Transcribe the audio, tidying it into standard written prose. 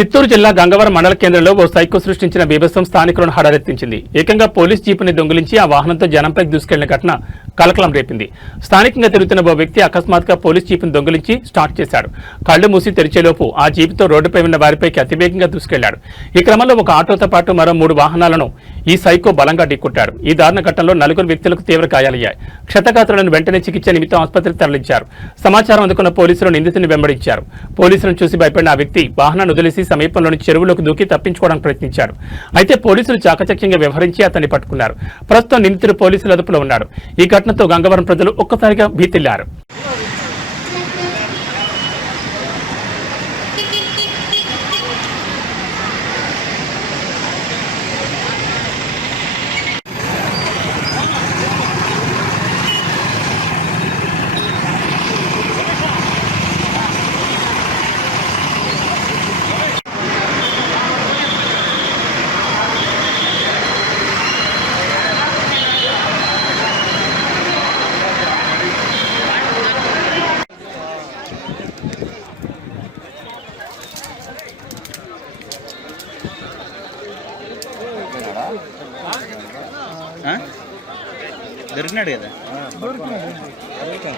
చిత్తూరు జిల్లా గంగవరం మండల కేంద్రంలో ఓ సైకో సృష్టించిన బీభత్సం స్థానికులను హడరెత్తించింది. ఏకంగా పోలీస్ జీపుని దొంగిలించి ఆ వాహనంతో జనంపైకి దూసుకెళ్లిన ఘటన కలకలం రేపింది. స్థానికంగా తిరుగుతున్న ఓ వ్యక్తి అకస్మాత్తుగా పోలీస్ జీపును దొంగిలించి స్టార్ట్ చేశాడు. కళ్లు మూసి తెరిచేలోపు ఆ జీపుతో రోడ్డుపై ఉన్న వారిపైకి అతివేగంగా దూసుకెళ్లాడు. ఈ క్రమంలో ఒక ఆటోతో పాటు మరో 3 వాహనాలను ఈ సైకో బలంగా ఢీకొట్టాడు. ఈ దారుణ ఘటనలో 4 వ్యక్తులకు తీవ్ర గాయాలయ్యాయి. క్షతగాత్రులను వెంటనే చికిత్స నిమిత్తం ఆసుపత్రికి తరలించారు. సమాచారం అందుకున్న పోలీసులు నిందితుని వెంబడించారు. పోలీసులను చూసి భయపడిన ఆ వ్యక్తి వాహనాన్ని వదిలేసి సమీపంలోని చెరువులోకి దూకి తప్పించుకోవడానికి ప్రయత్నించారు. అయితే పోలీసులు చాకచక్యంగా వ్యవహరించి అతన్ని పట్టుకున్నారు. ప్రస్తుతం నిందితుడు పోలీసుల అదుపులో ఉన్నాడు. ఈ ఘటనతో గంగవరం ప్రజలు ఒక్కసారిగా భీతిల్లారు. దొరికినాడు కదా.